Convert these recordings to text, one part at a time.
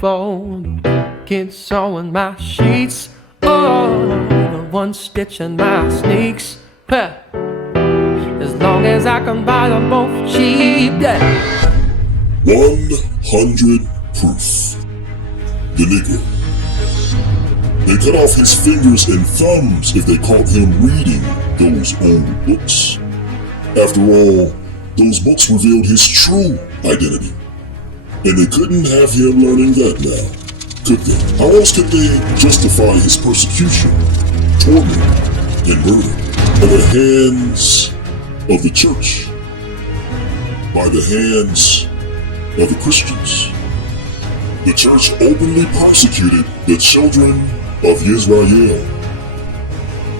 fold, kids sewing my sheets, oh, the one stitching my sneaks. Huh. As long as I can buy them both cheap, yeah. 100 proof. The Negro. They cut off his fingers and thumbs if they caught him reading those old books. After all, those books revealed his true identity. And they couldn't have him learning that now, could they? How else could they justify his persecution, torment, and murder by the hands of the church, by the hands of the Christians? The church openly persecuted the children of Israel.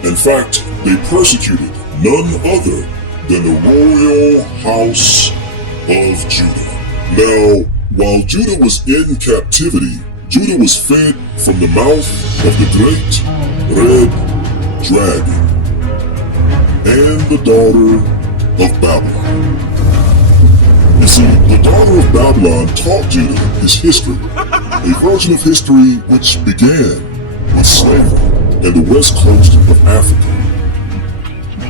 In fact, they persecuted none other than the royal house of Judah. Now, while Judah was in captivity, Judah was fed from the mouth of the great red dragon and the daughter of Babylon. You see, the daughter of Babylon taught Judah his history, a version of history which began with slavery and the west coast of Africa.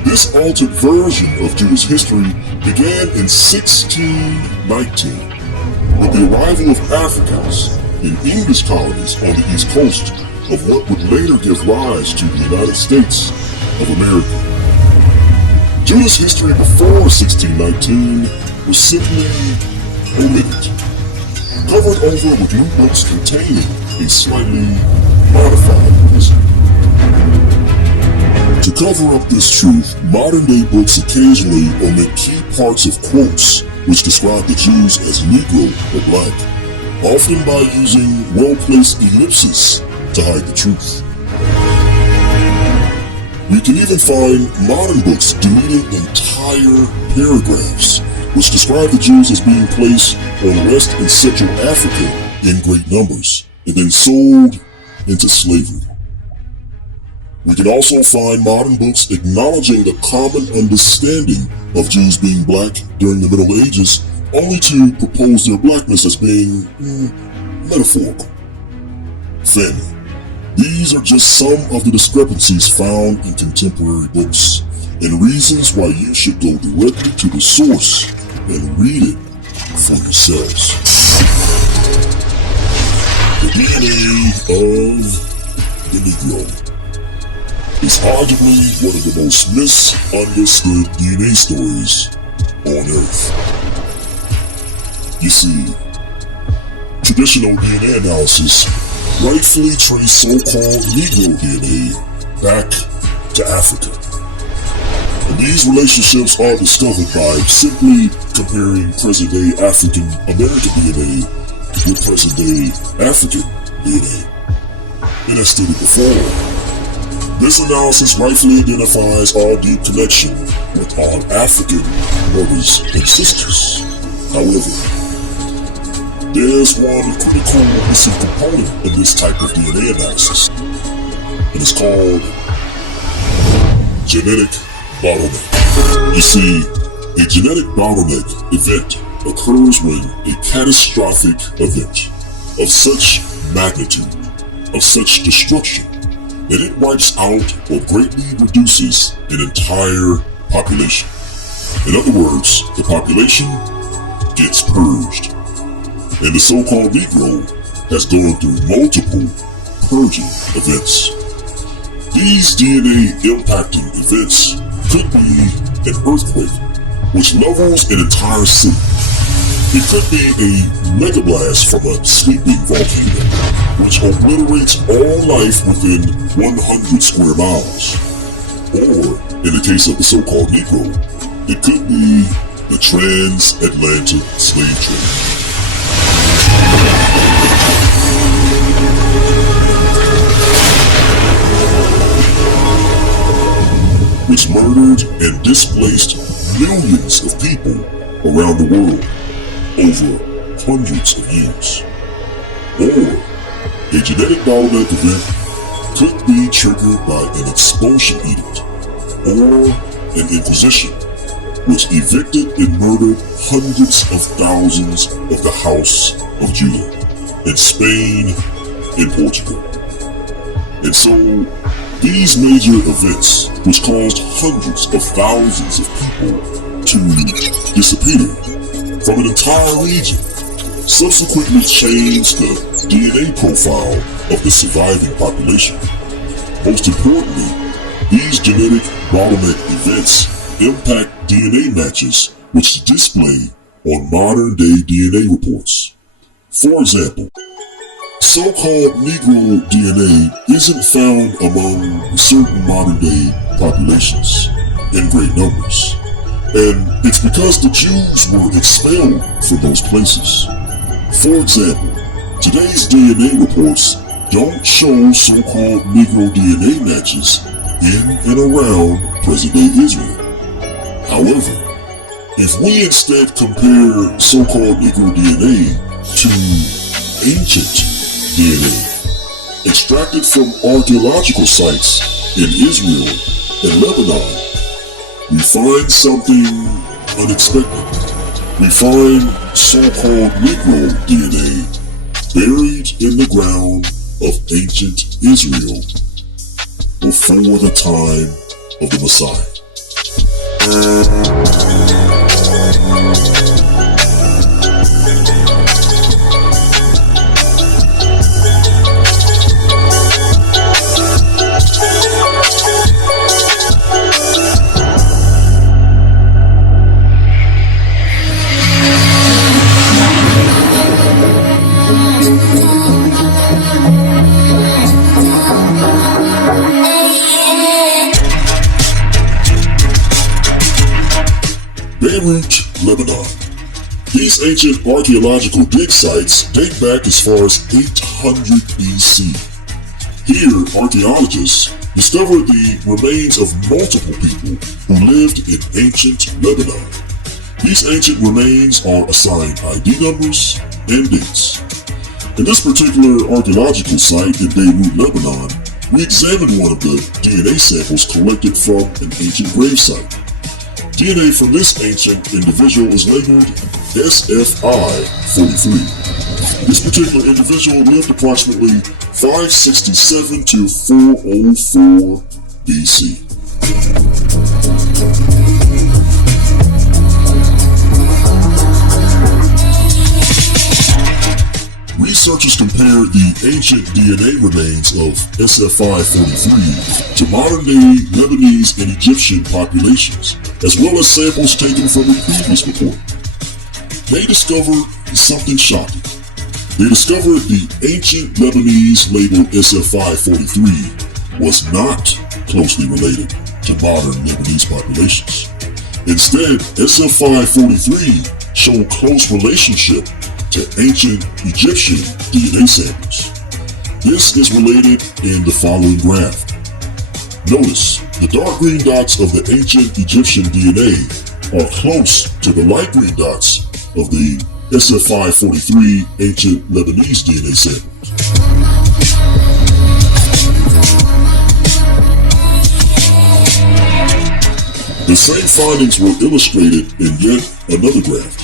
This altered version of Judah's history began in 1619 with the arrival of Africans in English colonies on the east coast of what would later give rise to the United States of America. Judah's history before 1619 was simply omitted, covered over with new books containing a slightly modified history. To cover up this truth, modern-day books occasionally omit key parts of quotes which describe the Jews as Negro or Black, often by using well-placed ellipses to hide the truth. We can even find modern books deleting entire paragraphs which describe the Jews as being placed on West and Central Africa in great numbers and then sold into slavery. We can also find modern books acknowledging the common understanding of Jews being black during the Middle Ages, only to propose their blackness as being metaphorical. Family. These are just some of the discrepancies found in contemporary books, and reasons why you should go directly to the source and read it for yourselves. The DNA of the Negro is arguably one of the most misunderstood DNA stories on Earth. You see, traditional DNA analysis rightfully trace so-called Negro DNA back to Africa. And these relationships are discovered by simply comparing present-day African American DNA with present-day African DNA. And as stated before, this analysis rightfully identifies our deep connection with our African brothers and sisters. However, there's one critical missing component in this type of DNA analysis. It is called genetic bottleneck. You see, a genetic bottleneck event occurs when a catastrophic event of such magnitude, of such destruction, that it wipes out or greatly reduces an entire population. In other words, the population gets purged. And the so-called Negro has gone through multiple purging events. These DNA impacting events could be an earthquake, which levels an entire city. It could be a megablast from a sleeping volcano, which obliterates all life within 100 square miles. Or, in the case of the so-called Negro, it could be the transatlantic slave trade. Which murdered and displaced millions of people around the world over hundreds of years. Or a genetic bottleneck event could be triggered by an expulsion edict or an inquisition, which evicted and murdered hundreds of thousands of the house of Judah. in Spain, and Portugal. And so, these major events, which caused hundreds of thousands of people to disappear from an entire region, subsequently changed the DNA profile of the surviving population. Most importantly, these genetic bottleneck events impact DNA matches which display on modern-day DNA reports. For example, so-called Negro DNA isn't found among certain modern-day populations in great numbers, and it's because the Jews were expelled from those places. For example, today's DNA reports don't show so-called Negro DNA matches in and around present-day Israel. However, if we instead compare so-called Negro DNA to ancient DNA extracted from archaeological sites in Israel and Lebanon, we find something unexpected. We find so-called Negro DNA buried in the ground of ancient Israel before the time of the Messiah. Beirut, Lebanon. These ancient archaeological dig sites date back as far as 800 BC. Here, archaeologists discovered the remains of multiple people who lived in ancient Lebanon. These ancient remains are assigned ID numbers and dates. In this particular archaeological site in Beirut, Lebanon, we examined one of the DNA samples collected from an ancient gravesite. DNA from this ancient individual is labeled SFI-43. This particular individual lived approximately 567 to 404 BC. Researchers compared the ancient DNA remains of SFI-43 to modern-day Lebanese and Egyptian populations, as well as samples taken from the previous report. They discovered something shocking. They discovered the ancient Lebanese labeled SFI-43 was not closely related to modern Lebanese populations. Instead, SFI-43 showed close relationship to ancient Egyptian DNA samples. This is related in the following graph. Notice, the dark green dots of the ancient Egyptian DNA are close to the light green dots of the SFI-43 ancient Lebanese DNA samples. The same findings were illustrated in yet another graph.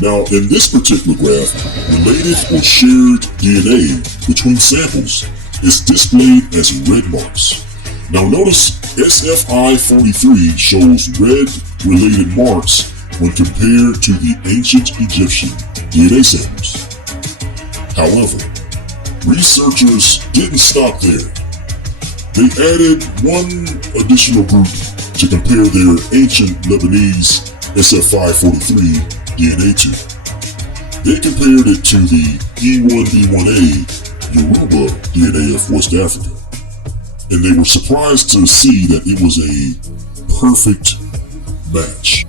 Now, in this particular graph, related or shared DNA between samples is displayed as red marks. Now notice SFI-43 shows red related marks when compared to the ancient Egyptian DNA samples. However, researchers didn't stop there. They added one additional group to compare their ancient Lebanese SFI-43 DNA to. They compared it to the E1B1A Yoruba DNA of West Africa, and they were surprised to see that it was a perfect match.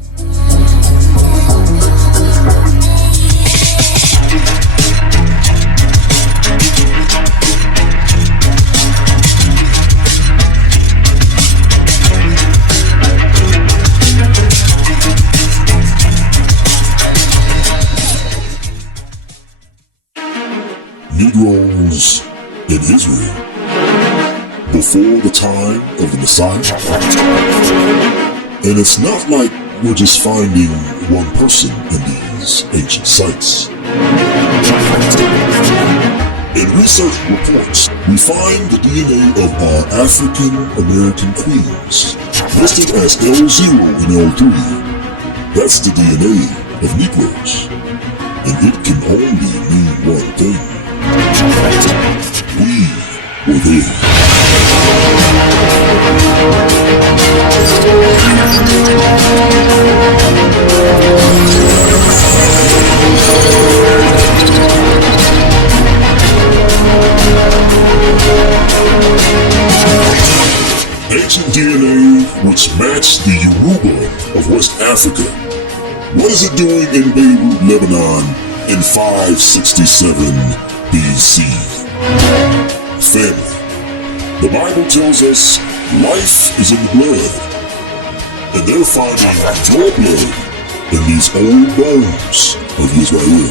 Negroes in Israel before the time of the Messiah. And it's not like we're just finding one person in these ancient sites. research reports, we find the DNA of our African American queens, listed as L0 and L3. That's the DNA of Negroes, and it can only mean one thing. We were there. Ancient DNA which matched the Yoruba of West Africa. What is it doing in Beirut, Lebanon in 567 BC? Family. The Bible tells us life is in the blood, and they're finding your blood in these old bones of Israel.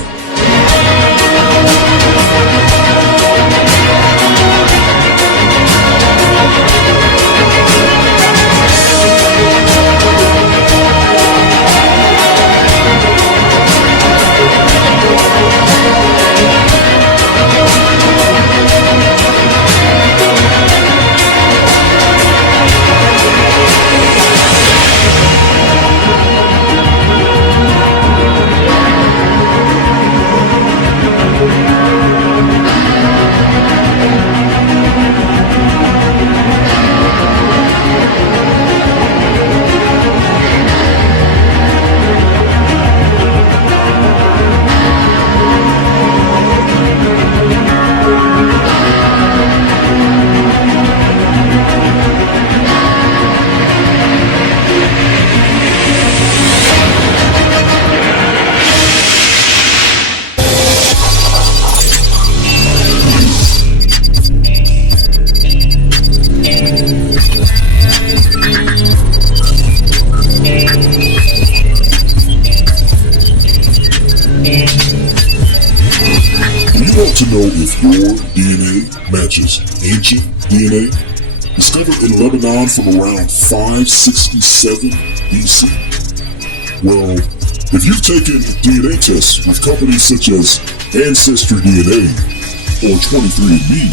To know if your DNA matches ancient DNA discovered in Lebanon from around 567 BC? Well, if you've taken DNA tests with companies such as Ancestry DNA or 23andMe,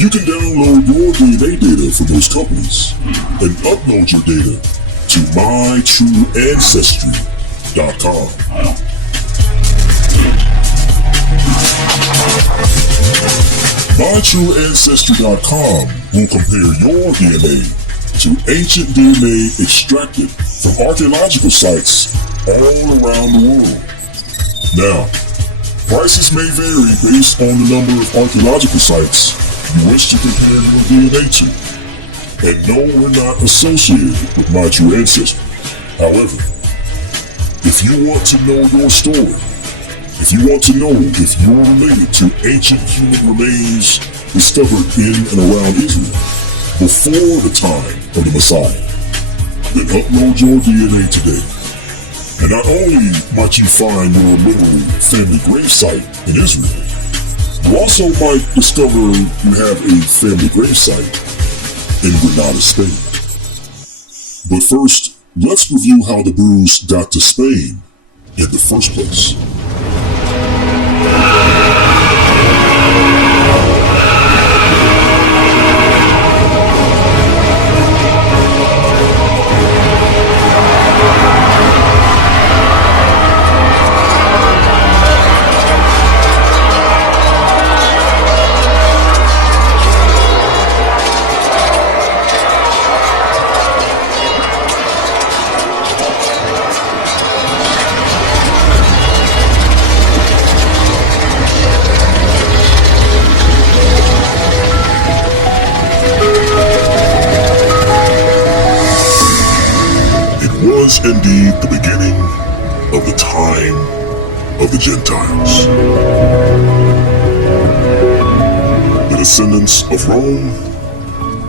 you can download your DNA data from those companies and upload your data to mytrueancestry.com. MyTrueAncestry.com will compare your DNA to ancient DNA extracted from archaeological sites all around the world. Now, prices may vary based on the number of archaeological sites you wish to compare your DNA to. And no, we're not associated with MyTrueAncestry. However, if you want to know your story, if you want to know if you're related to ancient human remains discovered in and around Israel before the time of the Messiah, then upload your DNA today. And not only might you find your literal family gravesite in Israel, you also might discover you have a family gravesite in Granada, Spain. But first, let's review how the brews got to Spain in the first place. Was indeed the beginning of the time of the Gentiles. The descendants of Rome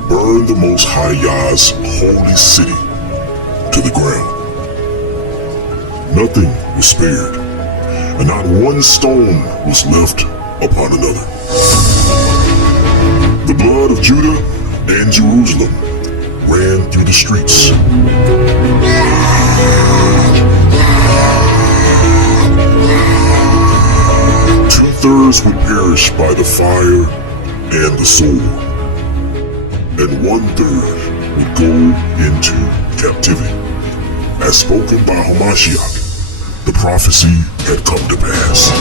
burned the Most High Yah's holy city to the ground. Nothing was spared, and not one stone was left upon another. The blood of Judah and Jerusalem ran through the streets. 2,000 2/3 would perish by the fire and the sword, and 1/3 would go into captivity. As spoken by Hamashiach, the prophecy had come to pass.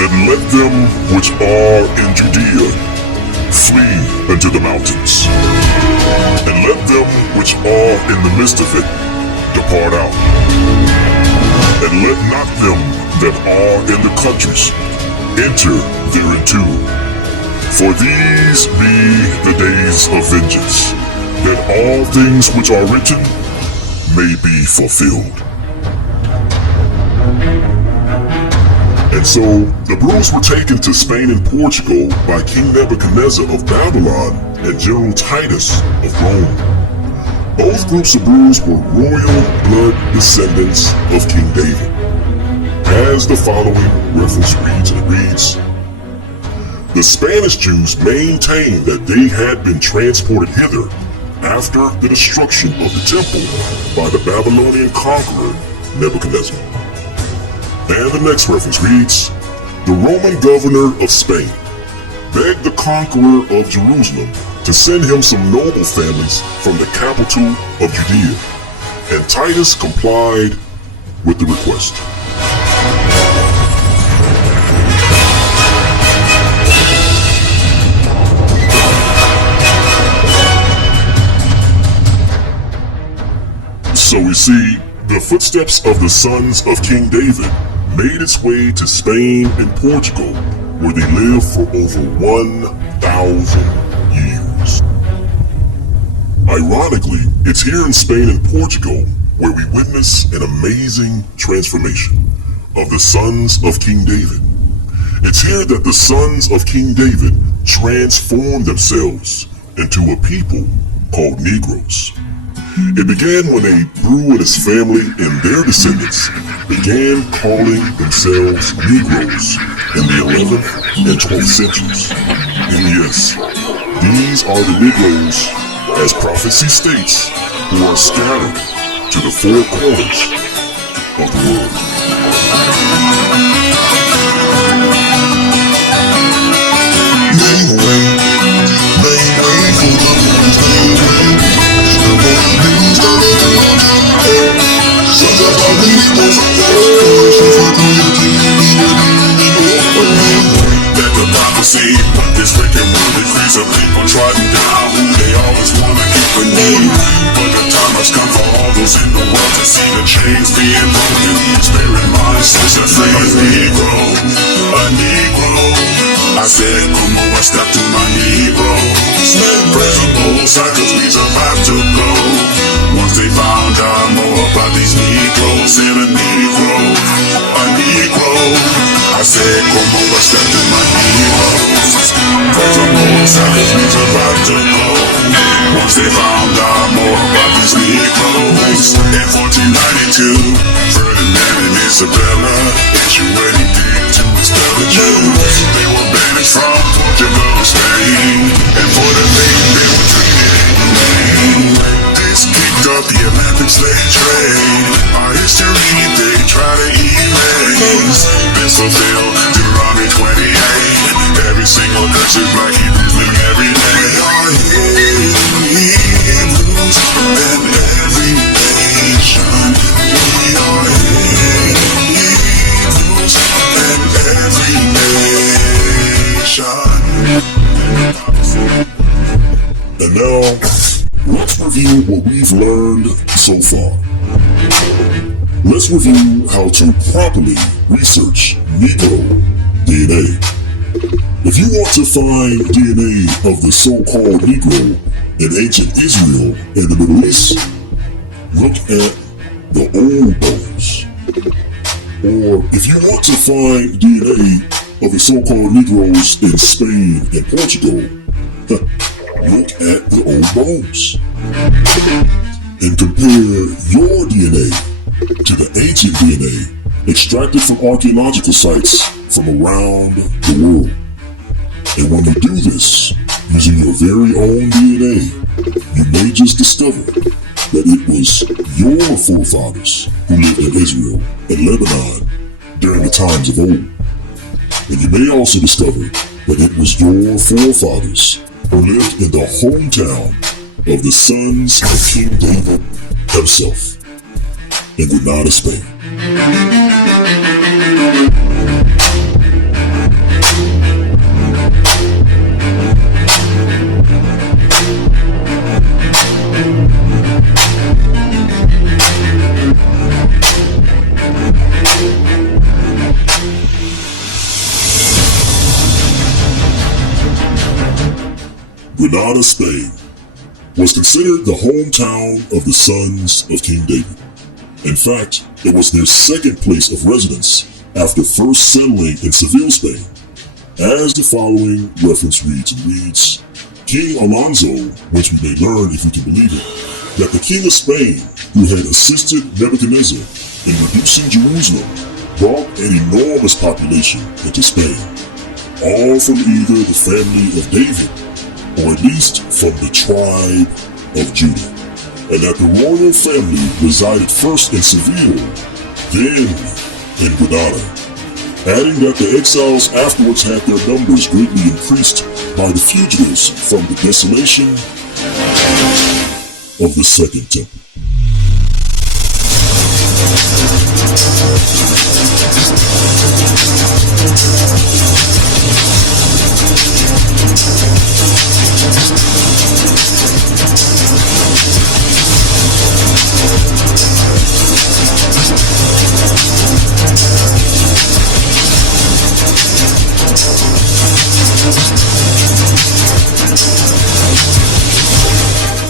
Then let them which are in Judea flee unto the mountains, and let them which are in the midst of it depart out, and let not them that are in the countries enter thereinto. For these be the days of vengeance, that all things which are written may be fulfilled. And so the brews were taken to Spain and Portugal by King Nebuchadnezzar of Babylon and General Titus of Rome. Both groups of brews were royal blood descendants of King David. As the following reference reads, it reads, the Spanish Jews maintained that they had been transported hither after the destruction of the temple by the Babylonian conqueror Nebuchadnezzar. And the next reference reads, the Roman governor of Spain begged the conqueror of Jerusalem to send him some noble families from the capital of Judea, and Titus complied with the request. So we see the footsteps of the sons of King David made its way to Spain and Portugal, where they lived for over 1,000 years. Ironically, it's here in Spain and Portugal where we witness an amazing transformation of the sons of King David. It's here that the sons of King David transformed themselves into a people called Negroes. It began when a brew and his family and their descendants began calling themselves Negroes in the 11th and 12th centuries. And yes, these are the Negroes, as prophecy states, who are scattered to the four corners of the world. That the prophecy, but this wicked world decrees of people trodden down, who they always wanna keep a name. But the time has come for all those in the world to see the chains being broken, spirit, mind, souls, and free. A Negro, I said, come over, step to my Negroes. Principles, cycles, we survive to go. Once they found out more about these Negroes, and a Negro, I said, come over, step to my Negroes. Principles, cycles, we survive to go. Once they found out more about these Negroes. In 1492, Ferdinand and Isabella issued an edict to expel the Jews. They were banished from Portugal and Spain, and for the faith they were treated inhumane. This kicked off the Atlantic slave trade. Our history they try to erase. This fulfilled Deuteronomy 28. Every single curse is black Hebrews living every day. We are Hebrews and every nation. We are Hebrews and every nation. And now, let's review what we've learned so far. Let's review how to properly research Negro DNA. If you want to find DNA of the so-called Negro in ancient Israel and the Middle East, look at the old bones. Or if you want to find DNA of the so-called Negroes in Spain and Portugal, look at the old bones and compare your DNA to the ancient DNA extracted from archaeological sites from around the world. And when you do this, using your very own DNA, you may just discover that it was your forefathers who lived in Israel and Lebanon during the times of old. And you may also discover that it was your forefathers who lived in the hometown of the sons of King David himself in Granada, Spain. Granada, Spain, was considered the hometown of the sons of King David. In fact, it was their second place of residence after first settling in Seville, Spain. As the following reference reads, King Alonso, which we may learn if we can believe it, that the king of Spain, who had assisted Nebuchadnezzar in reducing Jerusalem, brought an enormous population into Spain, all from either the family of David or at least from the tribe of Judah, and that the royal family resided first in Seville, then in Granada, adding that the exiles afterwards had their numbers greatly increased by the fugitives from the desolation of the Second Temple.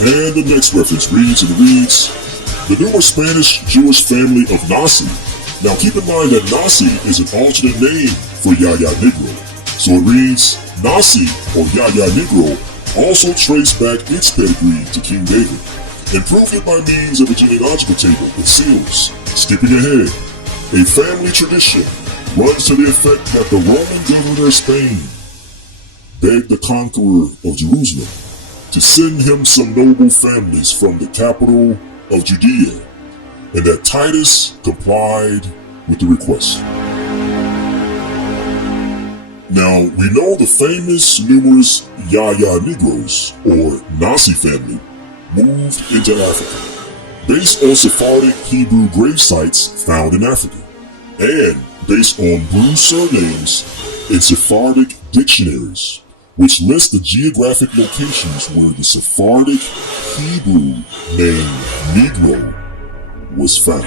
And the next reference reads, the newer Spanish Jewish family of Nasi. Now keep in mind that Nasi is an alternate name for Yaya Negro. So it reads, Nasi, or Yaya Negro, also traced back its pedigree to King David, and proved it by means of a genealogical table with seals. Skipping ahead, a family tradition runs to the effect that the Roman governor of Spain begged the conqueror of Jerusalem to send him some noble families from the capital of Judea, and that Titus complied with the request. Now, we know the famous numerous Yaya Negroes, or Nasi family, moved into Africa, based on Sephardic Hebrew grave sites found in Africa, and based on Bruce surnames in Sephardic dictionaries, which list the geographic locations where the Sephardic Hebrew name Negro was found.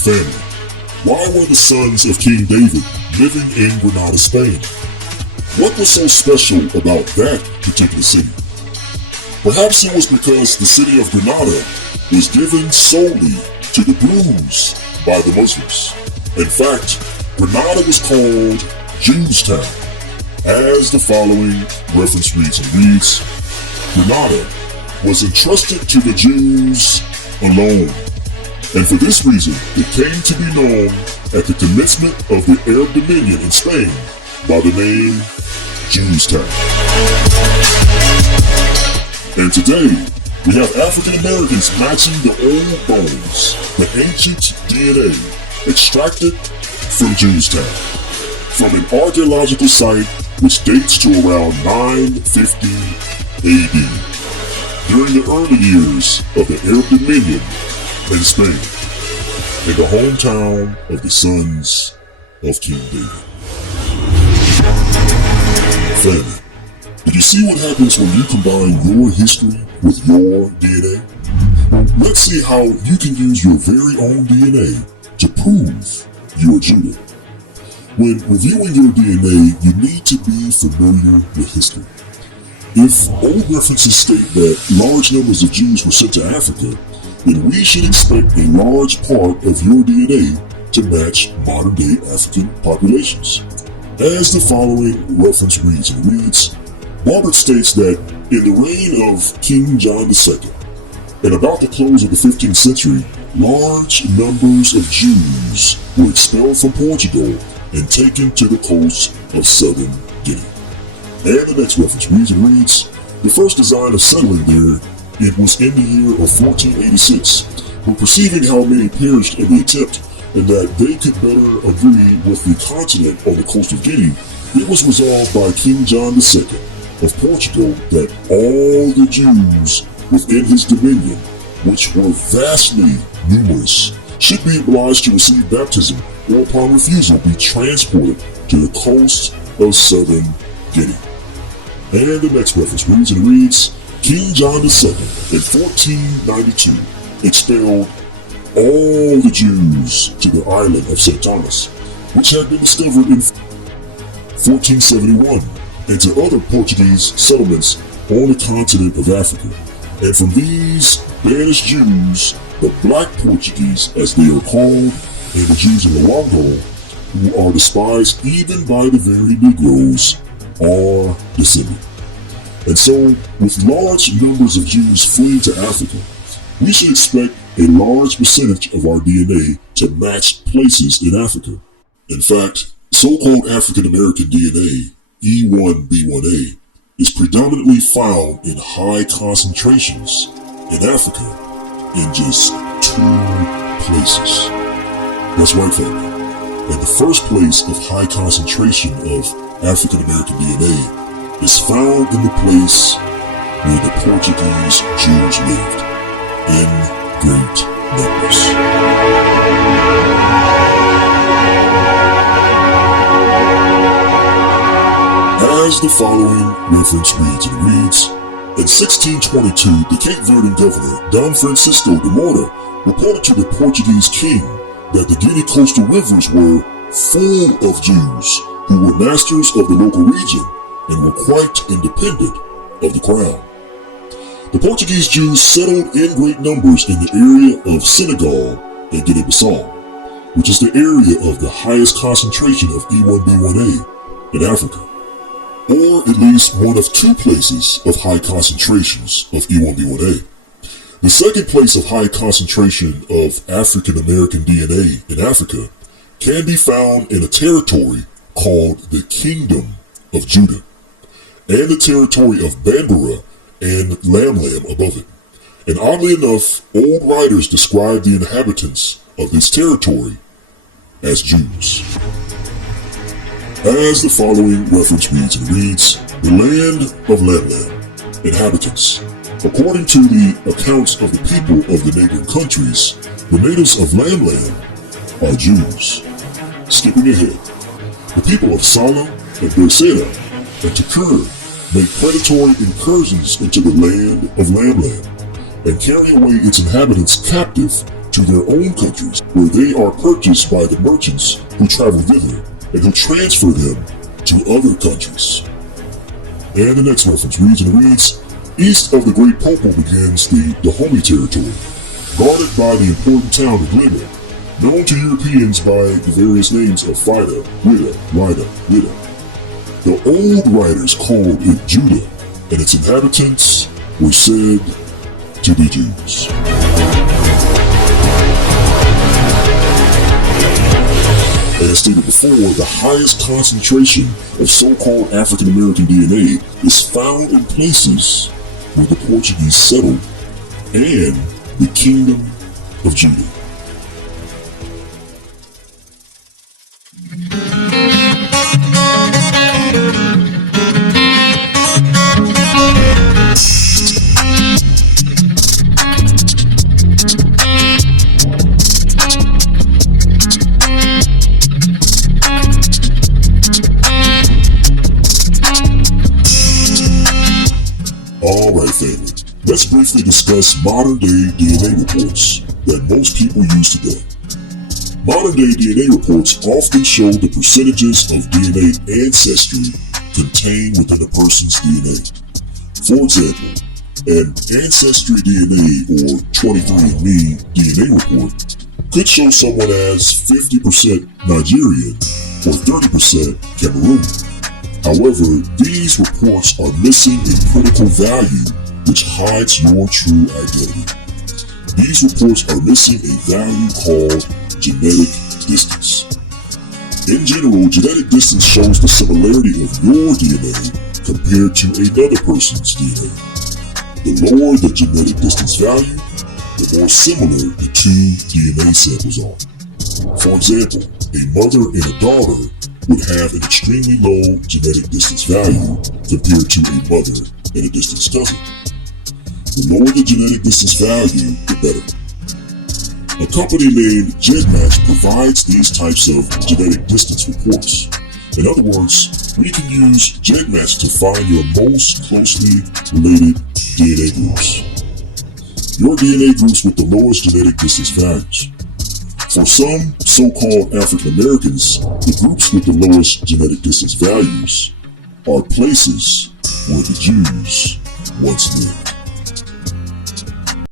Family. Why were the sons of King David living in Granada, Spain? What was so special about that particular city? Perhaps it was because the city of Granada was given solely to the Jews by the Muslims. In fact, Granada was called Jews' Town, as the following reference reads, Granada was entrusted to the Jews alone. And for this reason, it came to be known at the commencement of the Arab Dominion in Spain by the name Jews' Town. And today, we have African Americans matching the old bones, the ancient DNA extracted from Jews' Town, from an archaeological site which dates to around 950 AD, during the early years of the Arab Dominion in Spain, in the hometown of the sons of King David. Family, did you see what happens when you combine your history with your DNA? Let's see how you can use your very own DNA to prove you are Judah. When reviewing your DNA, you need to be familiar with history. If old references state that large numbers of Jews were sent to Africa, then we should expect a large part of your DNA to match modern-day African populations. As the following reference reads, Robert states that in the reign of King John II, and about the close of the 15th century, large numbers of Jews were expelled from Portugal and taken to the coast of southern Guinea. And the next reference reads, the first design of settling there, it was in the year of 1486, but perceiving how many perished in the attempt, and that they could better agree with the continent on the coast of Guinea, it was resolved by King John II of Portugal that all the Jews within his dominion, which were vastly numerous, should be obliged to receive baptism, or upon refusal be transported to the coast of southern Guinea. And the next reference reads, King John II in 1492 expelled all the Jews to the island of St. Thomas, which had been discovered in 1471, and to other Portuguese settlements on the continent of Africa. And from these banished Jews, the Black Portuguese, as they are called, and the Jews in Luango, who are despised even by the very Negroes, are descended. And so, with large numbers of Jews fleeing to Africa, we should expect a large percentage of our DNA to match places in Africa. In fact, so-called African American DNA, E1B1A, is predominantly found in high concentrations in Africa in just 2 places. That's right, family. And the first place of high concentration of African American DNA is found in the place where the Portuguese Jews lived, in great numbers. As the following reference reads, in 1622, the Cape Verdean governor, Don Francisco de Moura, reported to the Portuguese king that the Guinea coastal rivers were full of Jews who were masters of the local region and were quite independent of the crown. The Portuguese Jews settled in great numbers in the area of Senegal and Guinea-Bissau, which is the area of the highest concentration of E1B1A in Africa, or at least one of 2 places of high concentrations of E1B1A. The second place of high concentration of African American DNA in Africa can be found in a territory called the Kingdom of Judah, and the territory of Bambara and Lamlam above it. And oddly enough, old writers describe the inhabitants of this territory as Jews. As the following reference reads, the land of Lamlam, inhabitants. According to the accounts of the people of the neighboring countries, the natives of Lamlam are Jews. Skipping ahead, the people of Sala and Berseda and Takur make predatory incursions into the land of Lamlam and carry away its inhabitants captive to their own countries, where they are purchased by the merchants who travel thither and who transfer them to other countries. And the next reference reads, east of the Great Popo begins the Dahomey territory, guarded by the important town of Glima, known to Europeans by the various names of Fida, Wida, Rida, Wida. The old writers called it Judah, and its inhabitants were said to be Jews. As stated before, the highest concentration of so-called African American DNA is found in places where the Portuguese settled and the Kingdom of Judah. Alright, family, let's briefly discuss modern-day DNA reports that most people use today. Modern-day DNA reports often show the percentages of DNA ancestry contained within a person's DNA. For example, an Ancestry DNA or 23andMe DNA report could show someone as 50% Nigerian or 30% Cameroon. However, these reports are missing a critical value which hides your true identity. These reports are missing a value called genetic distance. In general, genetic distance shows the similarity of your DNA compared to another person's DNA. The lower the genetic distance value, the more similar the two DNA samples are. For example, a mother and a daughter would have an extremely low genetic distance value compared to a mother and a distant cousin. The lower the genetic distance value, the better. A company named GenMatch provides these types of genetic distance reports. In other words, we can use GenMatch to find your most closely related DNA groups. Your DNA groups with the lowest genetic distance values. For some so-called African Americans, the groups with the lowest genetic distance values are places where the Jews once lived.